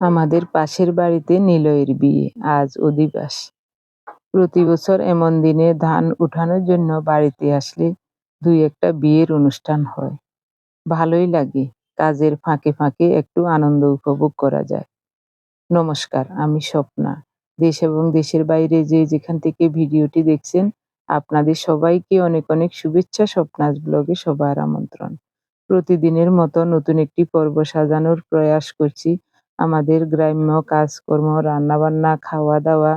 আমাদের পাশের বাড়িতে নিলয়ের বিয়ে, আজ অধিবাস। প্রতি বছর এমন দিনে ধান উঠানোর জন্য বাড়িতে আসলে দুই একটা বিয়ের অনুষ্ঠান হয়। ভালোই লাগে, কাজের ফাঁকে ফাঁকে একটু আনন্দ উপভোগ করা যায়। নমস্কার, আমি স্বপ্না। দেশ এবং দেশের বাইরে যে যেখান থেকে ভিডিওটি দেখছেন, আপনাদের সবাইকে অনেক অনেক শুভেচ্ছা। স্বপ্নাস ব্লগে সবার আমন্ত্রণ। প্রতিদিনের মতো নতুন একটি পর্ব সাজানোর প্রয়াস করছি। আমাদের গ্রাম্য কাজকর্ম, রান্নাবান্না, খাওয়া দাওয়া,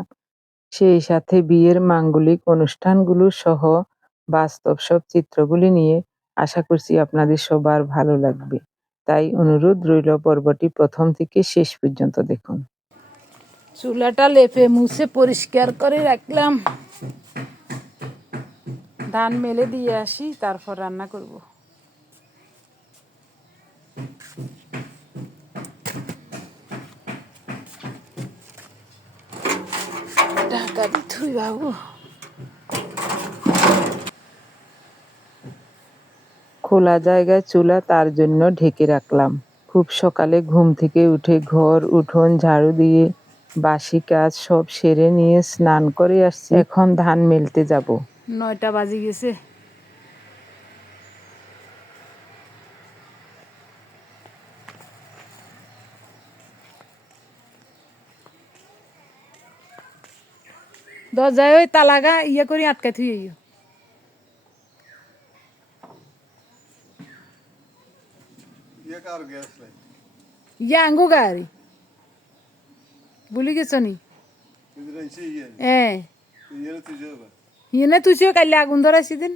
সেই সাথে বিয়ের মাঙ্গলিক অনুষ্ঠানগুলো সহ বাস্তব সব চিত্রগুলি নিয়ে আশা করছি আপনাদের সবার ভালো লাগবে। তাই অনুরোধ রইল, পর্বটি প্রথম থেকে শেষ পর্যন্ত দেখুন। চুলাটা লেপে মুছে পরিষ্কার করে রাখলাম, ধান মেলে দিয়ে আসি, তারপর রান্না করব। ঢাকা দিথুই বাবু। খোলা জায়গায় চুলা, তার জন্য ঢেকে রাখলাম। খুব সকালে ঘুম থেকে উঠে ঘর উঠোন ঝাড়ু দিয়ে বাসি কাজ সব সেরে নিয়ে স্নান করে আসছি। এখন ধান মেলতে যাব। 9টা বাজে গেছে। দরজায় ওই তালাগা ইয়ে করে আটকে থুই। ইয়ে আঙ্গু গাড়ি ভুলি গেছ নি? হ্যাঁ, ইয়ে তুইও কাইলে আগুন ধরাইছি দিন।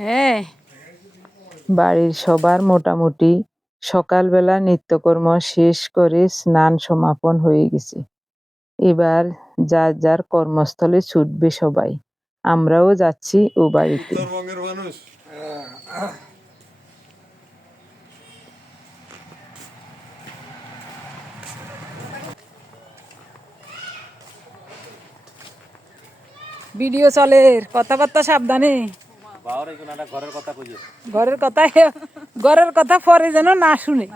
হ্যাঁ, বাড়ির সবার মোটামুটি সকালবেলা নিত্যকর্ম শেষ করে স্নান সমাপন হয়ে গেছে। এবার যার যার কর্মস্থলে ছুটবে সবাই। আমরাও যাচ্ছি ও বাড়িতে। ভিডিও চলে, কথাবার্তা সাবধানে। ঘরের কথা পরে যেন না শুনে।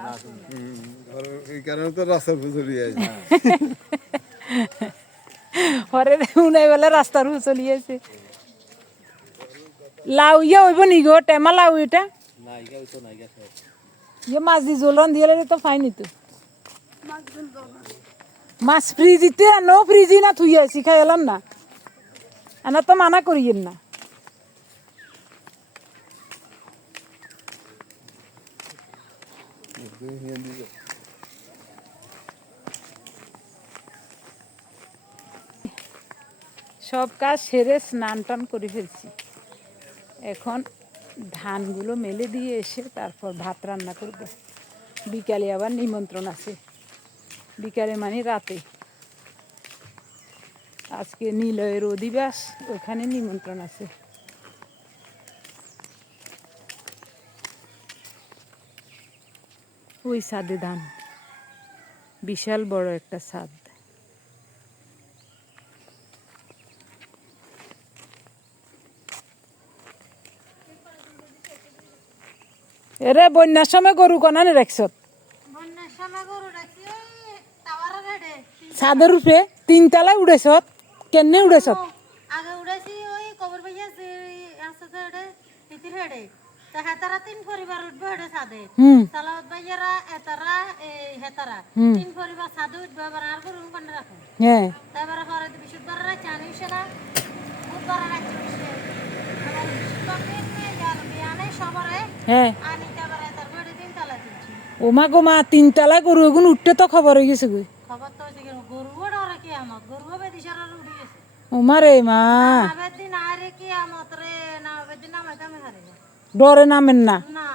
পরে উনাই বেলা রাস্তার চলি আছে। লাউ ইয়ে হইব নি গো? টেমা লাউ এটা ইয়ে মাছ দি জলন দিয়ে তো ফাইনি তো। মাছ ফ্রিজিতে নো ফ্রিজি না থুই আছি, খাই এলাম না। আনা তো মানা করিয়েন না। সব কাজ সেরে স্নান টান করে ফেলছি। এখন ধানগুলো মেলে দিয়ে এসে তারপর ভাত রান্না করব। বিকালে আবার নিমন্ত্রণ আছে। বিকালে মানে রাতে। আজকে নিলয়ের অধিবাস, ওখানে নিমন্ত্রণ আছে। ওই ছাদে ধান, বিশাল বড় একটা ছাদ। এরে বন্যার সময় গরু কনানে রাখছ? ছাদের উপরে 3 তলায় উড়েছ? কেনে উড়েছ? আগে উড়েছি ওই কবর ভাইয়া যে আছে যে হেডে তিতির হেডে। তা হেতারা 3 পরিবার উঠবে হেডে ছাদে। সালাওয়াত ভাইয়ারা এতারা এই হেতারা 3 পরিবার ছাদে উঠবে, আবার আর গরু কোনে রাখো। হ্যাঁ, তারপরে পরে বিশুদ্ধবার রাখছে আনিছে না, বুধবার রাখছে সে। আবার বিশুদ্ধবার নিয়ে যার বিয়ানে সবারে হ্যাঁ আনি তারপরে এতার হেডে 3 তলা তুলছি। ও মা গো মা, 3 তলা গরু এগুন উঠতে তো খবর হয়ে গেছে গো। খবর তো হইছে গরু ওড়ারে কি আমত গরু হবে দিশারা উড়ি গেছে। ও মারে মা, আবেদিন আরে কি আমত রে না আবেদিন নামে কামে হারে ডরে নামেন না না।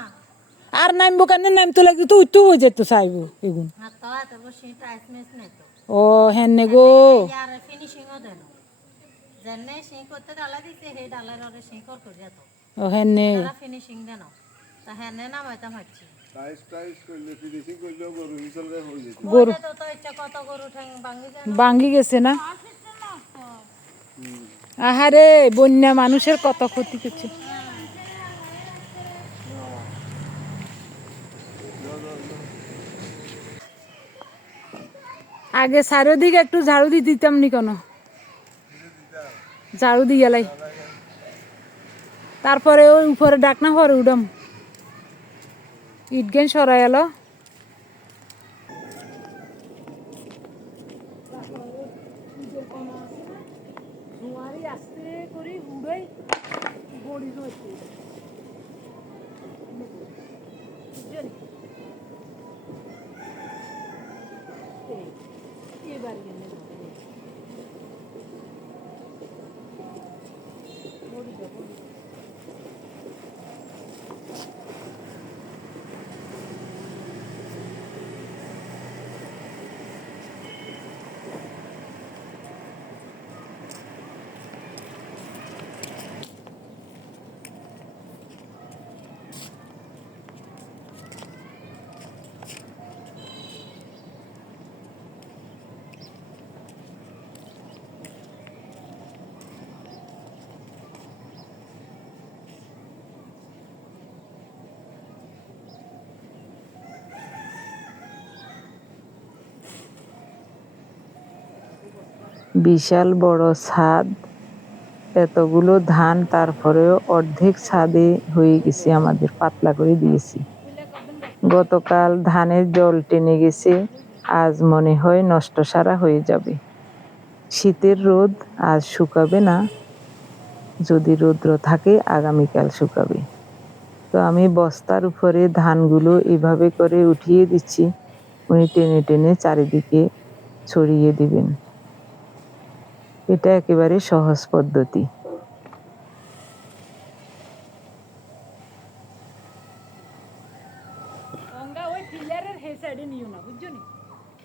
আর নামবো কেন? নামতে লাগি তো উঠতে হয়ে যেত চাইবো এগুন। না তো এত বসে টাইস মিস নাই তো। ও হেনে গো, ইয়ার ফিনিশিং ও দেন জেনে সেই করতে ডালা দিতে হে ডালার ওরে সেই কর করে যেত। ও হেনে এরা ফিনিশিং দেন তা হেনে নামাইতাম হচ্ছে। গরু ভাঙ্গি গেছে না? আহারে বন্যা মানুষের কত ক্ষতি করছে। আগে চারিদিকে একটু ঝাড়ু দিয়ে দিতাম নি কেন? ঝাড়ু দিয়ে গেলাই তারপরে ওই উপরে ডাকনা পরে উঠাম ইট গেন সরাই এলো। বিশাল বড় ছাদ, এতগুলো ধান, তারপরেও অর্ধেক ছাদে হয়ে গেছে আমাদের, পাতলা করে দিয়েছি। গতকাল ধানের জল টেনে গেছে, আজ মনে হয় নষ্ট সারা হয়ে যাবে। শীতের রোদ আজ শুকাবে না, যদি রৌদ্র থাকে আগামীকাল শুকাবে। তো আমি বস্তার উপরে ধানগুলো এভাবে করে উঠিয়ে দিচ্ছি, উনি টেনে টেনে চারিদিকে ছড়িয়ে দিবেন। এটা একেবারে সহজ পদ্ধতি।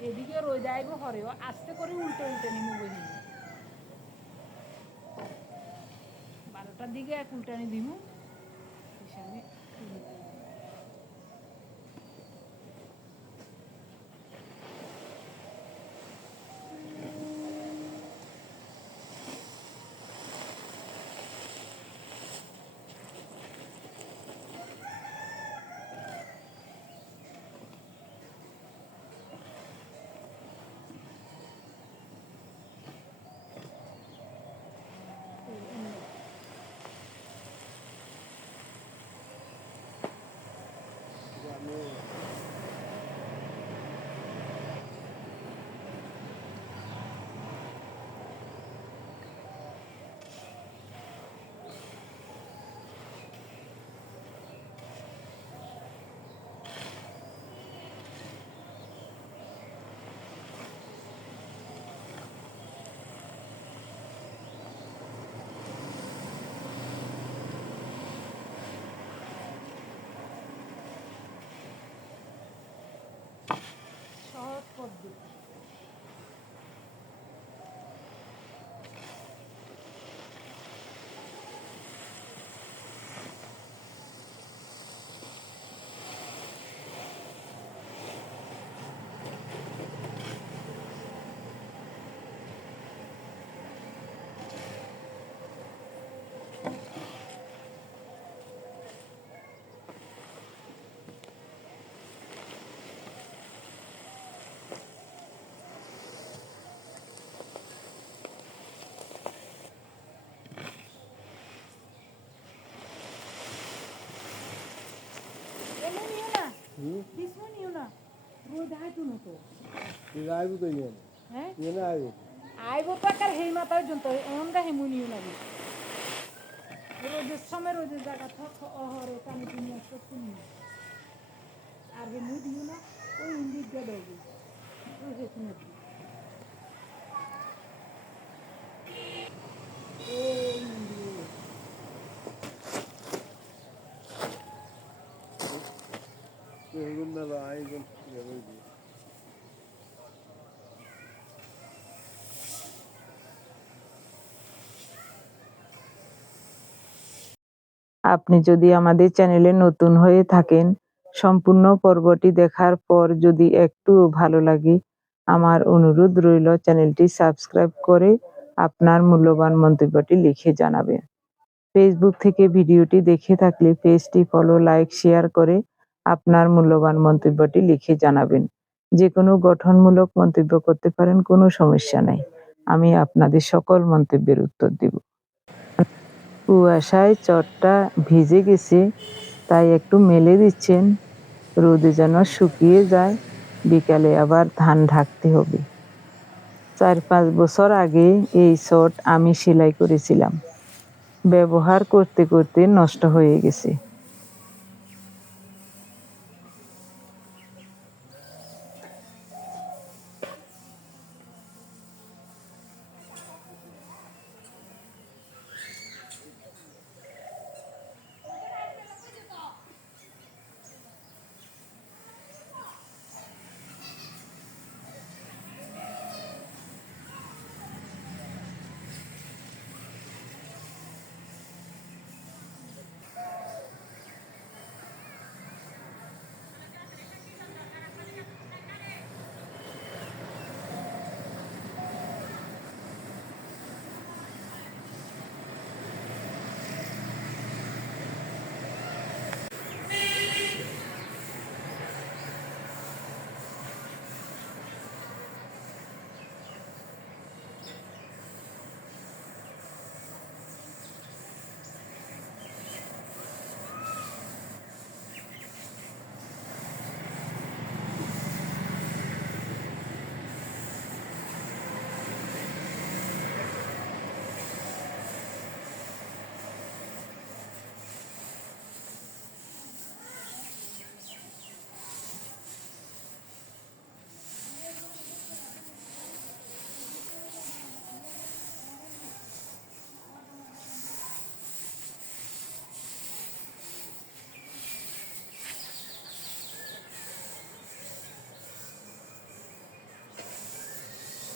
এদিকে রোদ আইব হরেও আস্তে করে উল্টে উল্টে নিমু বই 12টার দিকে এক উল্টানি দিমু। সহজ পদ্ধতি। আইব টাকার হেই মাথার জন্য আমরা হেমুনিও লাগে রোদের সময় রোদের জায়গা থাক অহরে কানে তুমি একটা শুনি আর হেমু দিও না ওই ইন্দির দিয়ে দেবে ওই হেসুনে আপনি যদি আমাদের চ্যানেলে নতুন হয়ে থাকেন সম্পূর্ণ পর্বটি দেখার পর যদি একটু ভালো লাগে, আমার অনুরোধ রইল চ্যানেলটি সাবস্ক্রাইব করে আপনার মূল্যবান মন্তব্যটি লিখে জানাবেন। ফেসবুক থেকে ভিডিওটি দেখে থাকলে পেজটি ফলো, লাইক, শেয়ার করে আপনার মূল্যবান মন্তব্যটি লিখে জানাবেন। যে কোনো গঠনমূলক মন্তব্য করতে পারেন, কোনো সমস্যা নাই। আমি আপনাদের সকল মন্তব্যের উত্তর দিব। কুয়াশায় চটটা ভিজে গেছে, তাই একটু মেলে দিচ্ছেন, রোদে যেন শুকিয়ে যায়। বিকালে আবার ধান ঢাকতে হবে। 4-5 বছর আগে এই চট আমি সেলাই করেছিলাম। ব্যবহার করতে করতে নষ্ট হয়ে গেছে।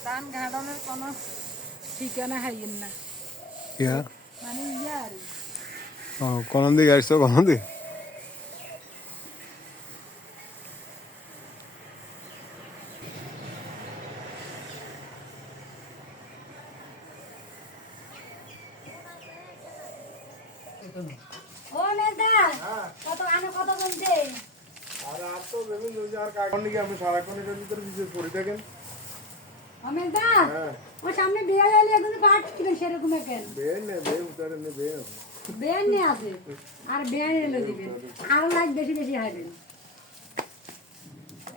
ধান ঘাটানোর কোনো ঠিকানা হাইয়েন না, ইয়া মানে আর কোন দিকে আসছো কোন দিকে ও মেদা কত আনো কত বলছে আর আর তো বেবি লুজার কাগজ নিয়ে আমি সারাক্ষণ এর ভিতরে ভিতরে পড়ে থাকেন। ও মেদা ও সামনে বিয়ে হলে এখন কাট কিনে সেরকম কেন বেন নে বে উতারে নে বে বেন নিয়ে আসে আর বেন এনে দিবেন আর লাইট বেশি বেশি হাইবেন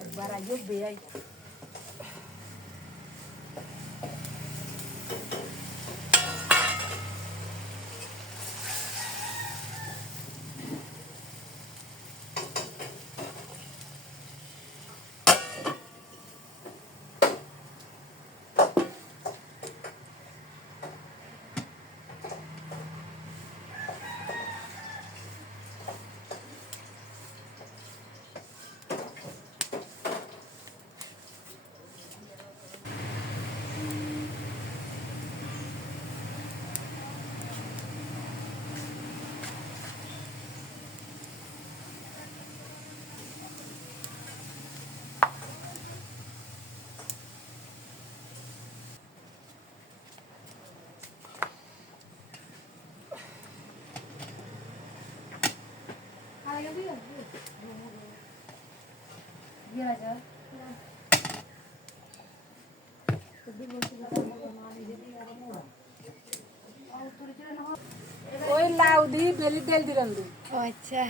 একবার আইও বেয়াই ওই লাউ দি বেলি তেল দিলাম দি আচ্ছা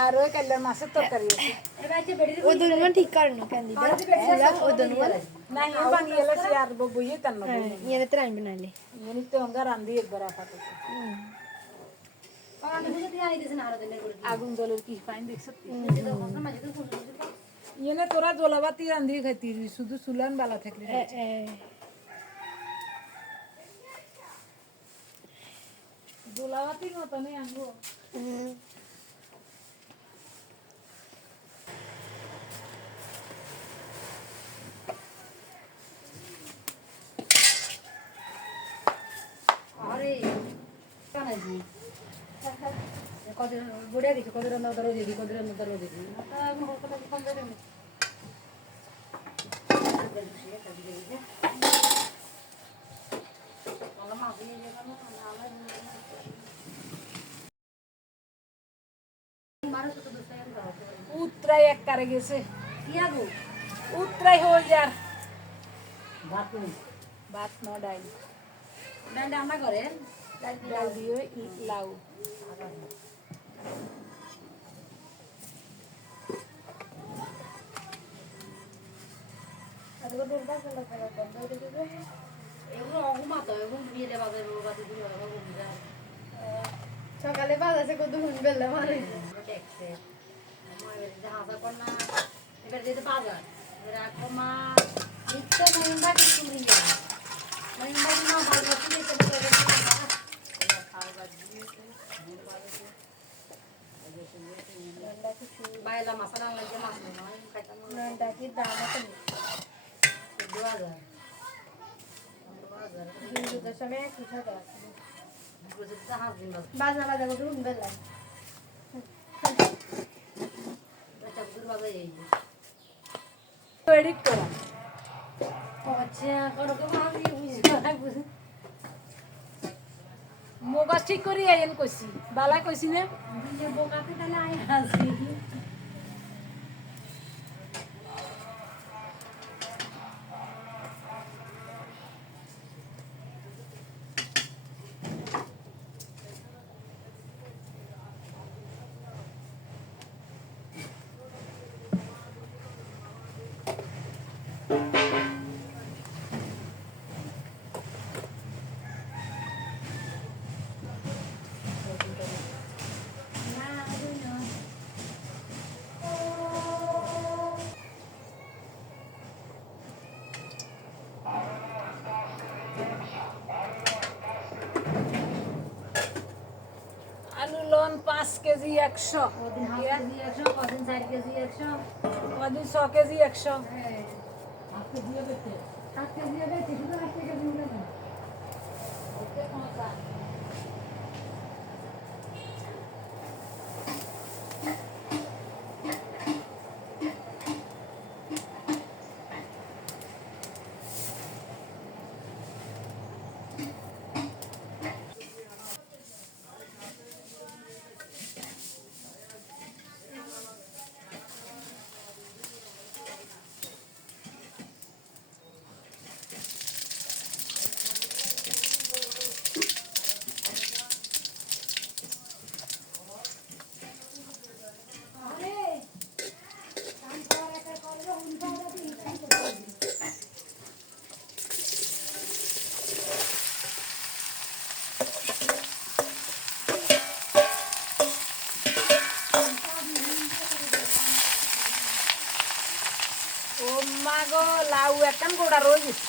আর ওই কাল্লার মাছের তরকারি ও দুজন ঠিক করেন কেন দিদা ও দুজন না ইয়ে বানিয়ে এলাছি আর বইয়ে তার না ইয়ে তো রাখবে নালে ইয়ে তো অঙ্গা রান্ধি একবার আপাতত আগুন জলের কি ফাইন দেখছ ইয়ে তোরা জলাবাতি রান্ধি খাইতি শুধু চুলান বালা থাকলে জলাবাতির মতনই আনবো আরে উত্তরাই এক কারে গেছে উত্তরাই হয়ে যার ভাত ন ডাইল আমরা করে ডাল দিয়ে লাউ এগুলো অঘুমাতো এবং বিয়ে বাজে বাজে দিয়ে সকালে বাজাছে কত হুন বেলা মানে দেখছে আমার হাসা কন্যা এবার যেতে বাজার এবার একমা নিত্য মহিন্দা কিছু নিয়ে মহিন্দা না বাজার থেকে যেতে বাইলা মশলা লাগে মাছ নয় খাইতাম না কি দাম আছে 2000 2000 সময় কিছু দাও বাজা বাজা কত হুন বেলা এডিট করা মোগা ঠিক করি আইন কইছি বালা কইছি না বোকাতে তাহলে আই আসি আলু লন 5 কেজি 100 কদিন 5 কেজি 100 কদিন 4 কেজি 100 কদিন 6 কেজি 100 আজকে দিয়ে দিতে আজকে দিয়ে দিতে শুধু আজকে কেজি নিয়ে না ও মা গো লাউ একখান গোড়া রয়ে গেছে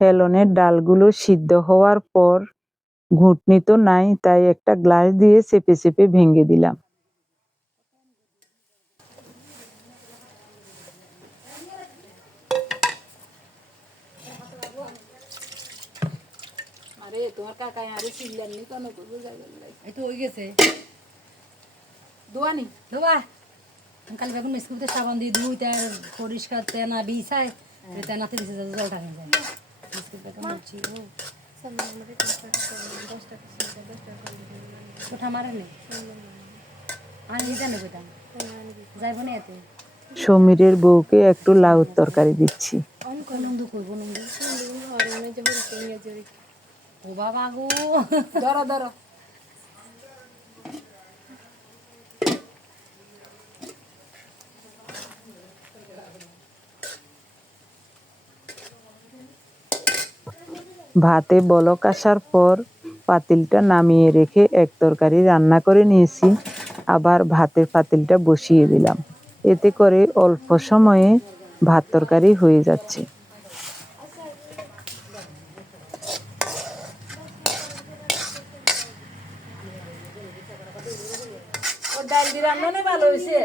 হেলনের ডালগুলো সিদ্ধ হওয়ার পর ঘুটনি তো নাই, তাই একটা গ্লাস দিয়ে চেপে চেপে ভেঙে দিলাম। রে তোমার কাকা আরে ছিলেন নি কোন করবো যাবেন এই তো হয়ে গেছে দোয়ানি ধোবা কাল বেগুন স্কুলতে সাবান দিয়ে ধুই তার পরিষ্কার তেনা বিছায় তেনাতে দিছে জলটা হয়ে যায় বিস্কুট বেগুন মুছি কোঠা মারে নেই আনি জানে বেটা যাইব না এতে সমীরের বউকে একটু লাউ তরকারি দিচ্ছি। নন্দু করবো নন্দু ও বাবা গো ধরো ধরো ভাতে বলক আসার পর পাতিলটা নামিয়ে রেখে এক তরকারি রান্না করে নিয়েছি, আবার ভাতের পাতিলটা বসিয়ে দিলাম। এতে করে অল্প সময়ে ভাত তরকারি হয়ে যাচ্ছে। ও ডাল দি রান্ধনে ভালো হয়েছে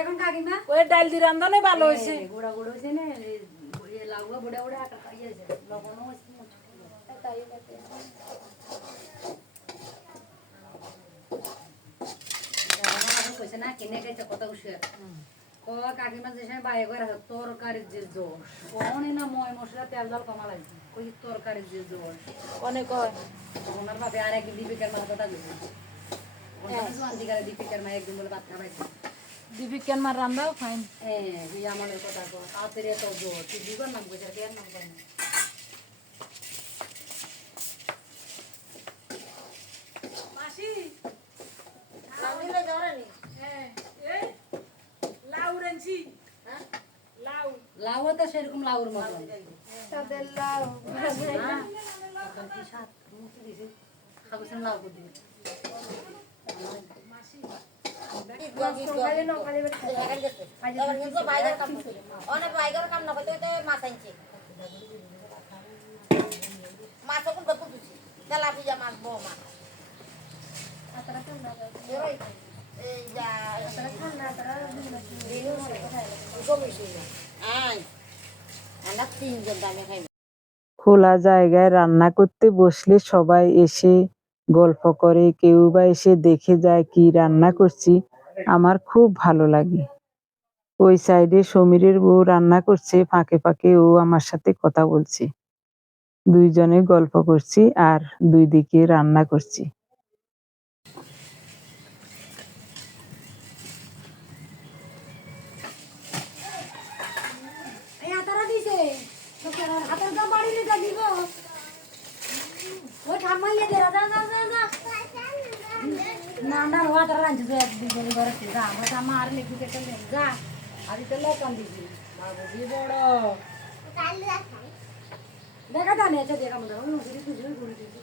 এখন কাকিমা ওই ডাল দি রান্ধনে ভালো হয়েছে গোড়া গোড়া হয়েছে না লাউয়া বুড়া বুড়া আটা খাইয়েছে লবণও হয়েছে কইছে না কিনে খাইছে কত খুশি ক কাকিমা যে সময় বাইরে করে তরকারির যে জোর কোনই না ময় মশলা তেল ডাল কমা লাগছে কই তরকারির যে জোর অনেক ওনার বাপে আর একদিন দীপিকার মাথা কথা দিছে অন্তিকারে দীপিকার মা একদিন বলে ভাত খাবাইছে দীপিকার মার রান্নাও ফাইন হ্যাঁ তুই আমাদের কথা কো তাড়াতাড়ি এত জোর তুই দিবার নাম কইছে কে নাম কই না মাসি লাউ রাঞ্চি লাউ লাউও তো সেরকম লাউর মতো তাদের লাউ কি সাত মুখে দিছে খাবছেন লাউ করে দিবে খোলা জায়গায় রান্না করতে বসলে সবাই এসে গল্প করে, কেউ বা এসে দেখে যায় কি রান্না করছি। আমার খুব ভালো লাগে। ওই সাইডে সমীরের বউ রান্না করছে, ফাঁকে ফাঁকে ও আমার সাথে কথা বলছে। দুইজনে গল্প করছি আর দুই দিকে রান্না করছি। এই আতারা দিছে আতার দাম বাড়িলে যা দিব ওই ঠামাইয়া দে রাজা না না না না না ওয়াটার রাঞ্চ যে একদিন করে যা আমরা ঠামা আর লেখি কেটে যা আদি তো লেকান দিছি বাবুজি বড় দেখা জানি আছে দেখা মতো ওই উঠে তুই জোর করে দিছি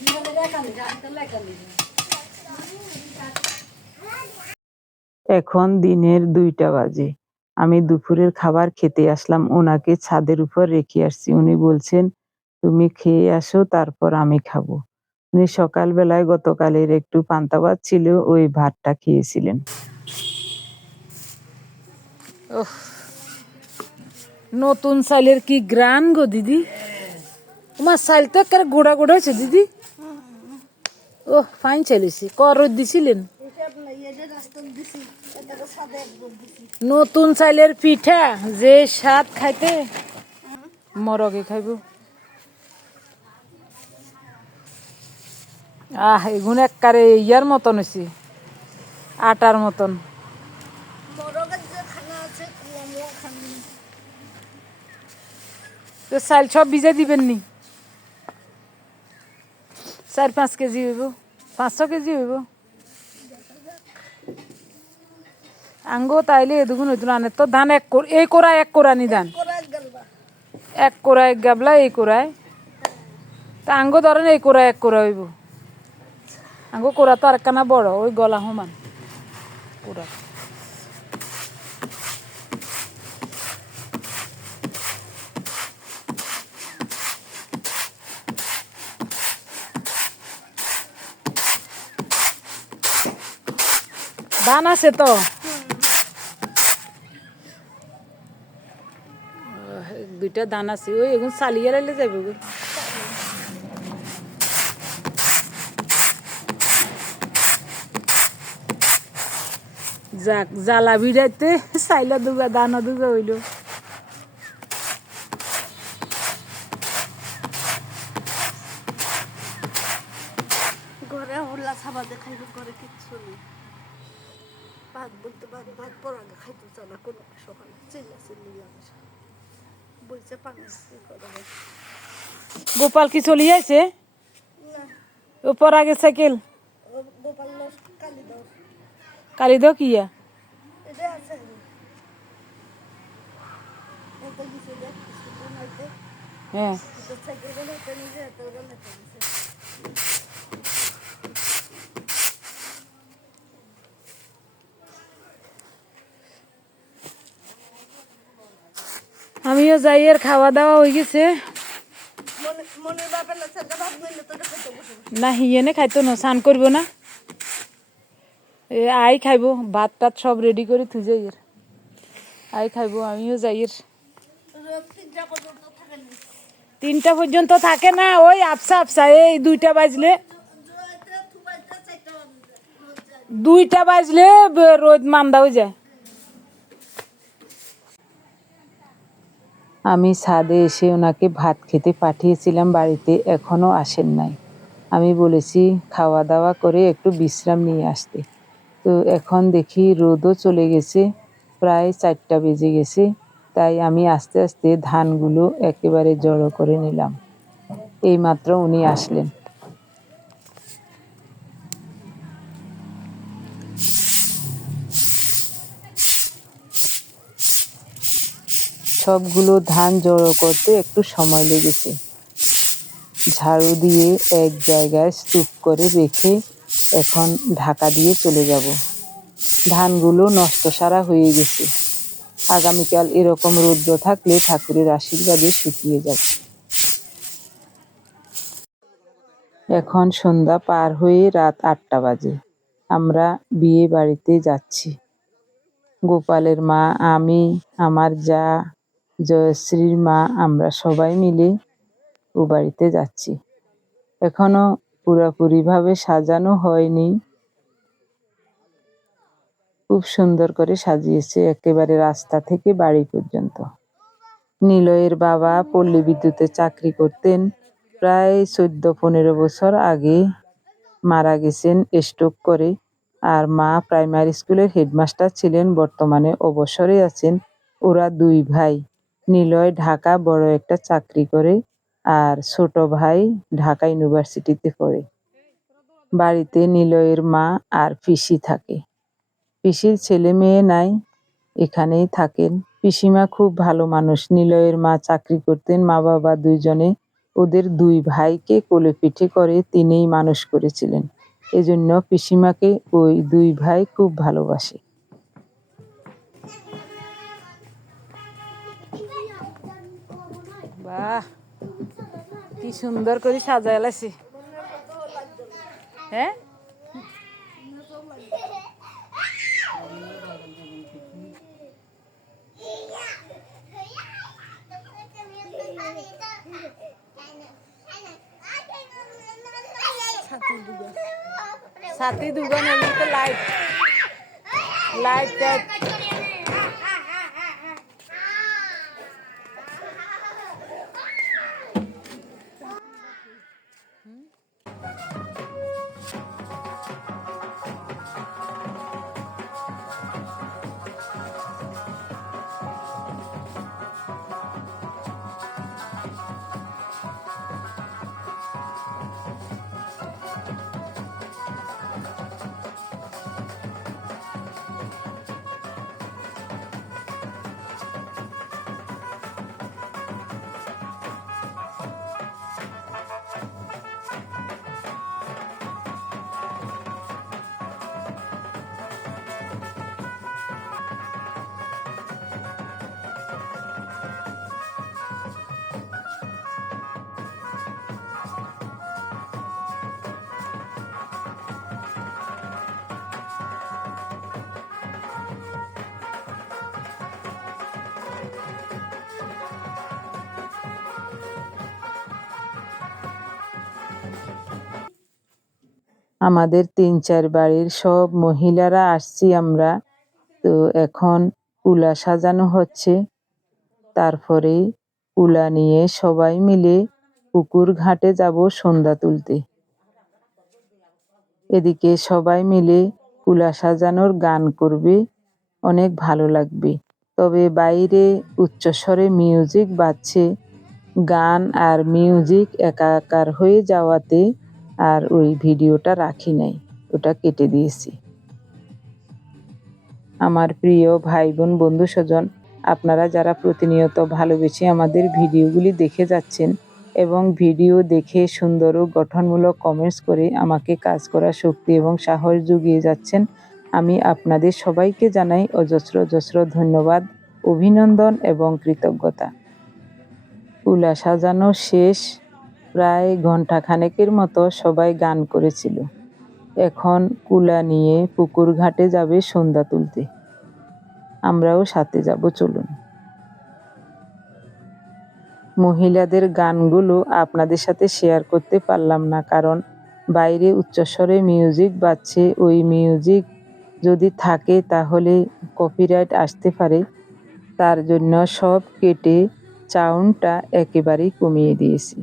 ইনলে লেকান দিছি আদি তো লেকান দিছি এখন দিনের 2টা বাজে। আমি দুপুরের খাবার খেতে আসলাম, ওনাকে ছাদের উপর রেখে আসছি। উনি বলছেন তুমি খেয়ে আসো তারপর আমি খাবো। উনি সকালবেলায় গতকালের একটু পান্তা ভাত ছিল, ওই ভাতটা খেয়েছিলেন। নতুন চাইলের কি গ্রান গো দিদি, তোমার চাইল তো একটা গোড়া গোড়া হয়েছে দিদি। ও ফাইন চাইলেছি, কর দিছিলেন নতুন চাইলের পিঠা যে স্বাদ খাইতে মরগে খাইব। এগুন একবারে ইয়ার মতন হয়েছে, আটার মতন। তো চাল সব ভিজে দিবেন নি? 4-5 কেজি হইব, 500 কেজি হইব। আঙ্গো তাইলে এদুগুন হইতো না তো ধান এই কোড়ায় 1 কোড়া নি ধান 1 কোড়া 1 গাবলা এই কোড়ায় তা আঙ্গো ধরেন এই কোড়া 1 কোড়া হইব। আঙ্গো কোড়া তো আরেকখানা বড়, ওই গলা সমান কোড়া। ধান আছে তো দুইটা ধান আছে ওই এখন চালিয়ে লাইলে যাবে গো যাক জ্বালা বিড়াইতে চাইলা দুগা দানা দুগা হইল ঘরে হুল্লা খাবার দেখাইব করে কিচ্ছু নেই ভাত বলতে পারি ভাত পর আগে খাইতে চাও না কোনো সকালে চিল্লা চিল্লি লাগে বলছে পানি গোপাল কি চলে যাইছে উপর আগে সাইকেল গোপাল কালি দাও কালি দাও কিয়া এটা আছে এটা কিছু দেখ কিছু নাইতে হ্যাঁ তো সাইকেল গেলে এটা নিজে এত গেলে আমিও যাই আর খাওয়া দাওয়া হয়ে গেছে মনের বাপের না ছেলে ভাত নইলে তো খাইতে বসে না হিয়েনে খাইতো না স্নান করবো না এ আই খাইবো ভাত টাত সব রেডি করে থুই যাই এর আই খাইবো আমিও যাই এর 3টা পর্যন্ত থাকে না 3টা পর্যন্ত থাকে না ওই আফসা আফসা এই 2টা বাজলে 2টা বাজলে রোদ মান্দা হয়ে যায় আমি ছাদে এসে ওনাকে ভাত খেতে পাঠিয়েছিলাম বাড়িতে এখনো আসেন নাই আমি বলেছি খাওয়া দাওয়া করে একটু বিশ্রাম নিয়ে আসতে তো এখন দেখি রোদও চলে গেছে প্রায় 4টা বেজে গেছে তাই আমি আস্তে আস্তে ধানগুলো একেবারে জড়ো করে নিলাম এইমাত্র উনি আসলেন সবগুলো ধান জড়ো করতে একটু সময় লেগেছে ঝাড়ু দিয়ে এক জায়গায় স্তূপ করে রেখে এখন ঢাকা দিয়ে চলে যাব ধানগুলো নষ্ট সারা হয়ে গেছে আগামীকাল এরকম রৌদ্র থাকলে ঠাকুরের আশীর্বাদে শুকিয়ে যাবে এখন সন্ধ্যা পার হয়ে রাত 8টা বাজে আমরা বিয়ে বাড়িতে যাচ্ছি গোপালের মা আমি আমার যা জয়শ্রীর মা আমরা সবাই মিলে ও বাড়িতে যাচ্ছি এখনো পুরোপুরিভাবে সাজানো হয়নি খুব সুন্দর করে সাজিয়েছে একেবারে রাস্তা থেকে বাড়ি পর্যন্ত নিলয়ের বাবা পল্লী বিদ্যুতে চাকরি করতেন প্রায় 14-15 বছর আগে মারা গেছেন স্ট্রোক করে আর মা প্রাইমারি স্কুলের হেডমাস্টার ছিলেন বর্তমানে অবসরে আছেন ওরা 2 ভাই নিলয় ঢাকা বড় একটা চাকরি করে আর ছোট ভাই ঢাকা ইউনিভার্সিটিতে পড়ে বাড়িতে নিলয়ের মা আর পিসি থাকে পিসির ছেলে মেয়ে নাই এখানেই থাকেন পিসিমা খুব ভালো মানুষ নিলয়ের মা চাকরি করতেন মা বাবা দুইজনে ওদের 2 ভাইকে কোলে পিঠে করে তিনিই মানুষ করেছিলেন এজন্য পিসিমাকে ওই 2 ভাই খুব ভালোবাসে বাহ কি সুন্দর করে সাজায় লাইছি হ্যাঁ সাথী দুগান এমনিতে লাইট লাইট আমাদের 3-4 বাড়ির সব মহিলারা আসছি আমরা। তো এখন কুলা সাজানো হচ্ছে, তারপরে কুলা নিয়ে সবাই মিলে পুকুর ঘাটে যাব সন্ধ্যা তুলতে। এদিকে সবাই মিলে কুলা সাজানোর গান করবে, অনেক ভালো লাগবে। তবে বাইরে উচ্চস্বরে মিউজিক বাজছে, গান আর মিউজিক একাকার হয়ে যাওয়াতে আর ওই ভিডিওটা রাখি নাই, ওটা কেটে দিয়েছি। আমার প্রিয় ভাই বোন বন্ধু স্বজন, আপনারা যারা প্রতিনিয়ত ভালোবেসে আমাদের ভিডিওগুলি দেখে যাচ্ছেন এবং ভিডিও দেখে সুন্দর ও গঠনমূলক কমেন্টস করে আমাকে কাজ করার শক্তি এবং সাহস জুগিয়ে যাচ্ছেন, আমি আপনাদের সবাইকে জানাই অজস্র অজস্র ধন্যবাদ, অভিনন্দন এবং কৃতজ্ঞতা। কুলা সাজানো শেষ, প্রায় ঘণ্টাখানেকের মতো সবাই গান করেছিল। এখন কুলা নিয়ে পুকুর ঘাটে যাবে সন্ধ্যা তুলতে, আমরাও সাথে যাব, চলুন। মহিলাদের গানগুলো আপনাদের সাথে শেয়ার করতে পারলাম না, কারণ বাইরে উচ্চস্বরে মিউজিক বাজছে, ওই মিউজিক যদি থাকে তাহলে কপিরাইট আসতে পারে, তার জন্য সব কেটে সাউন্ডটা একেবারেই কমিয়ে দিয়েছি।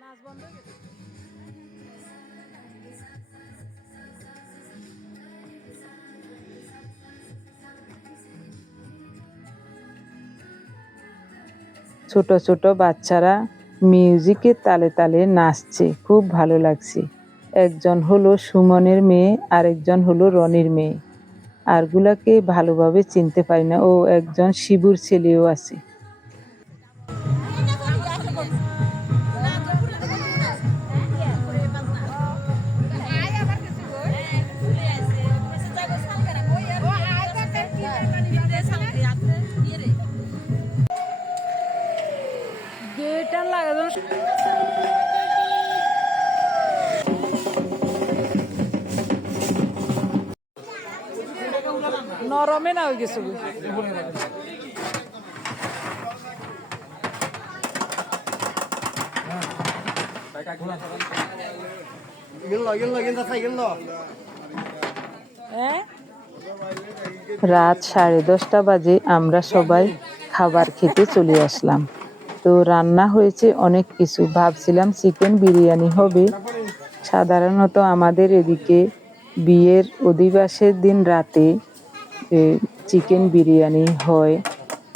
নাচ বন্ধ হয়ে গেছে। ছোট ছোট বাচ্চারা মিউজিকের তালে তালে নাচছে, খুব ভালো লাগছে। একজন হলো সুমনের মেয়ে, আরেকজন হলো রনির মেয়ে, আরগুলাকে ভালোভাবে চিনতে পারি না। ও একজন শিবুর ছেলেও আছে। নরমে না হয়ে গেছে। রাত 10:30 বাজে আমরা সবাই খাবার খেতে চলে আসলাম। তো রান্না হয়েছে অনেক কিছু, ভাবছিলাম চিকেন বিরিয়ানি হবে। সাধারণত আমাদের এদিকে বিয়ের অধিবাসের দিন রাতে চিকেন বিরিয়ানি হয়।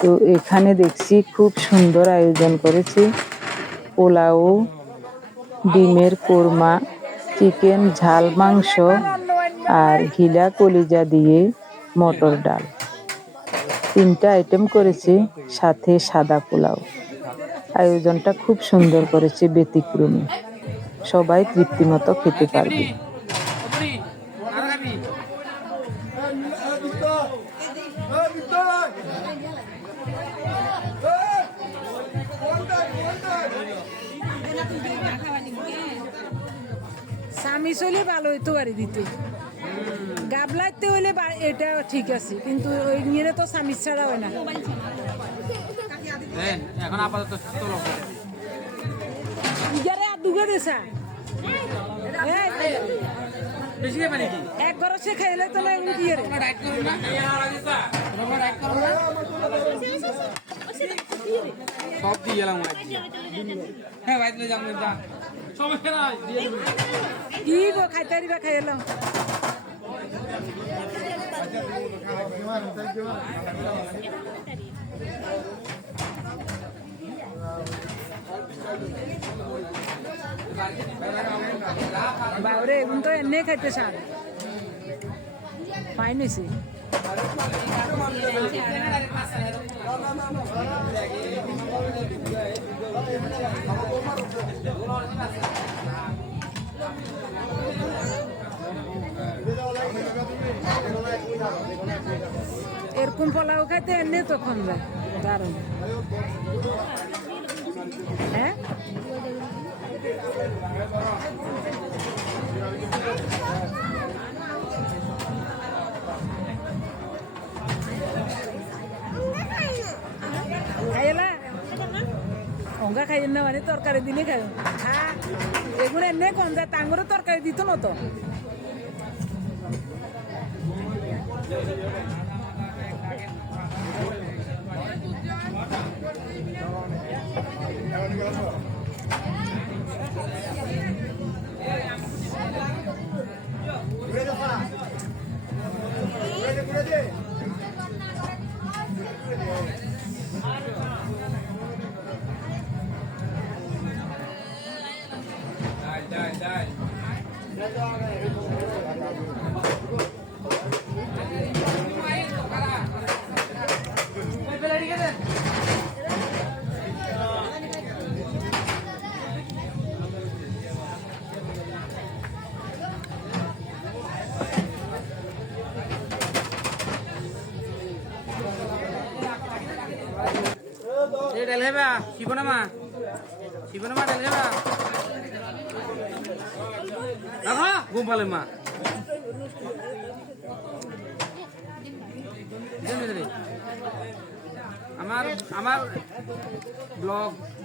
তো এখানে দেখছি খুব সুন্দর আয়োজন করেছে, পোলাও, ডিমের কোরমা, চিকেন ঝাল মাংস আর ঘিলা কলিজা দিয়ে মটর ডাল, 3টা আইটেম করেছে, সাথে সাদা পোলাও। আয়োজনটা খুব সুন্দর করেছে, ব্যতিক্রমী, সবাই তৃপ্তিমতো খেতে পারবে। স্বামী চলে ভালো হইতো বাড়ি দিতে, গাবলাইতে হইলে এটা ঠিক আছে, কিন্তু ওই নিয়ে তো স্বামী ছাড়া হয় না। এখন আপাতত দুগে দেশা বেশি খাবে নাকি এক ঘরে সে খাইলে তো না এগুলো কি রে ডাইট করুন না তোমরা ডাইট করুন না সব দিয়ে গেলাম হ্যাঁ বাইরে যাবো যা সমস্যা নাই দিয়ে দেবো কি গো খাইতে দিবা খাইলাম বাবরে এগুলো তো এনে খাইতে চান ফাইন হয়েছে এরকম পোলাও খাইতে এনে তখন যায় দারুণ হ্যাঁ খাইলা অঙ্গা খাইয়েন না মানে তরকারি দিনে খাই হ্যাঁ এগুলো এনে কম যায় টাঙ্গরে তরকারি দিত না তো ডাল খাইবা শিবনামা ডাল খাইবা দেখো ঘুম পালে মা আমার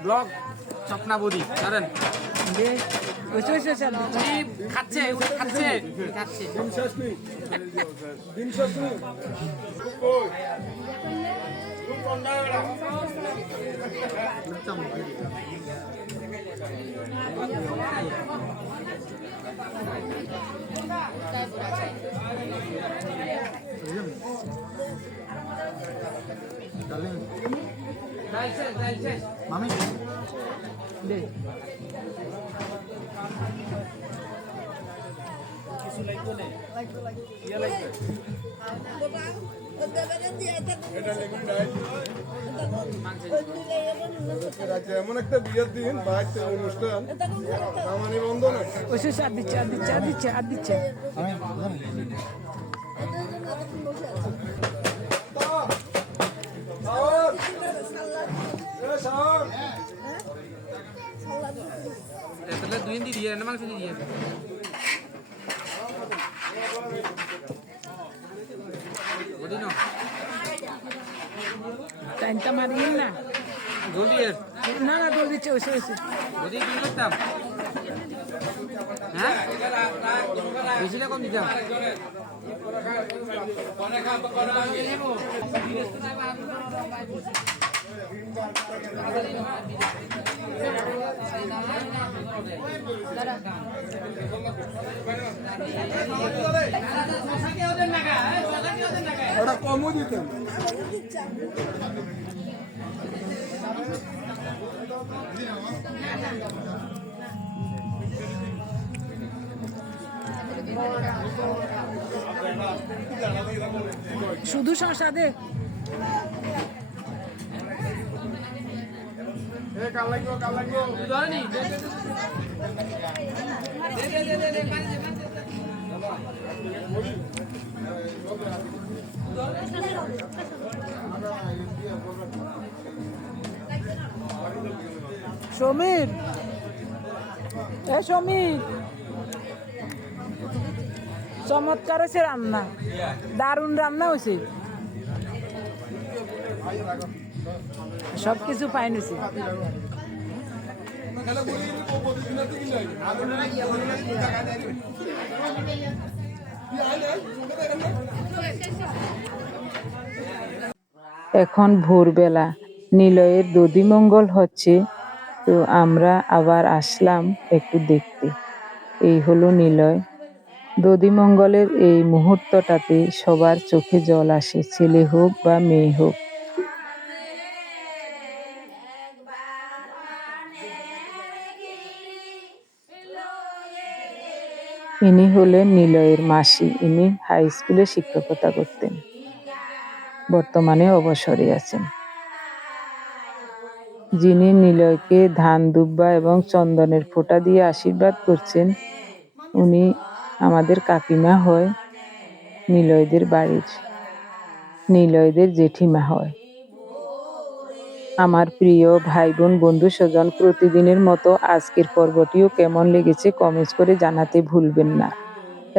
ব্লগ স্বপ্নাবধি জানেন খাচ্ছে দিন শেষ নেই কই তুই কোনটা মামি দে রাজ্যে এমন একটা বিয়ের দিন বাড়িতে অনুষ্ঠান নামানি বন্ধ না ওই আর দিচ্ছে আর দিচ্ছে আর দিচ্ছে আর দিচ্ছে তাহলে দুই দিন দিয়ে মাংস দিয়ে বুঝিনো টাইমটা মারিয়েন না জলদি না না দৌড় দিচ্ছে ওইসে ওইসে যদি কি করতাম হ্যাঁ বেশি না কম দিতাম ওটা কমও দিতেন শুধু শশা দে কাল লাগবো সমীর এ সমীর চমৎকার হয়েছে রান্না দারুণ রান্না হয়েছে সবকিছু ফাইন হয়েছে এখন ভোরবেলা নিলয়ের দধিমঙ্গল হচ্ছে, তো আমরা আবার আসলাম একটু দেখতে। এই হলো নিলয়। দধিমঙ্গলের এই মুহূর্তটাতে সবার চোখে জল আসে, ছেলে হোক বা মেয়ে হোক। ইনি হলেন নিলয়ের মাসি। ইনি হাই স্কুলে শিক্ষকতা করতেন, বর্তমানে অবসরে আছেন। যিনি নিলয়কে ধান দুব্বা এবং চন্দনের ফোঁটা দিয়ে আশীর্বাদ করছেন, উনি আমাদের কাকিমা হয়, নিলয়দের বাড়ির, নিলয়দের জেঠিমা হয়। আমার প্রিয় ভাই বোন বন্ধু স্বজন, প্রতিদিনের মতো আজকের পর্বটিও কেমন লেগেছে কমেন্টস করে জানাতে ভুলবেন না।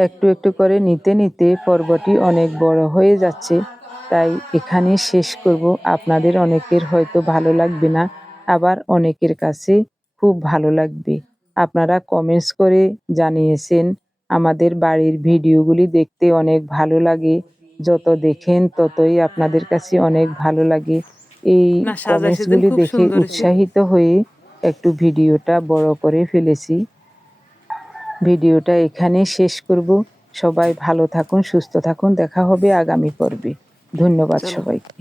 একটু একটু করে নিতে নিতে পর্বটি অনেক বড় হয়ে যাচ্ছে, তাই এখানে শেষ করব। আপনাদের অনেকের হয়তো ভালো লাগবে না, আবার অনেকের কাছে খুব ভালো লাগবে। আপনারা কমেন্টস করে জানিয়েছেন আমাদের বাড়ির ভিডিওগুলি দেখতে অনেক ভালো লাগে, যত দেখেন ততই আপনাদের কাছে অনেক ভালো লাগে। এই কমেন্টসগুলি দেখে উৎসাহিত হয়ে একটু ভিডিওটা বড় করে ফেলেছি। ভিডিওটা এখানে শেষ করব। সবাই ভালো থাকুন, সুস্থ থাকুন। দেখা হবে আগামী পর্বে। ধন্যবাদ সবাইকে।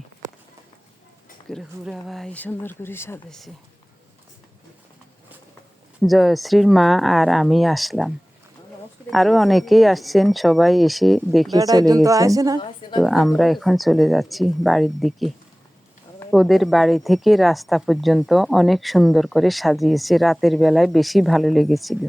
সুন্দর করে সাজাইছে। জয়শ্রীর মা আর আমি আসলাম, আরো অনেকেই আসছেন, সবাই এসে দেখে চলে গেছেন। তো আমরা এখন চলে যাচ্ছি বাড়ির দিকে। ওদের বাড়ি থেকে রাস্তা পর্যন্ত অনেক সুন্দর করে সাজিয়েছে, রাতের বেলায় বেশি ভালো লেগেছিল।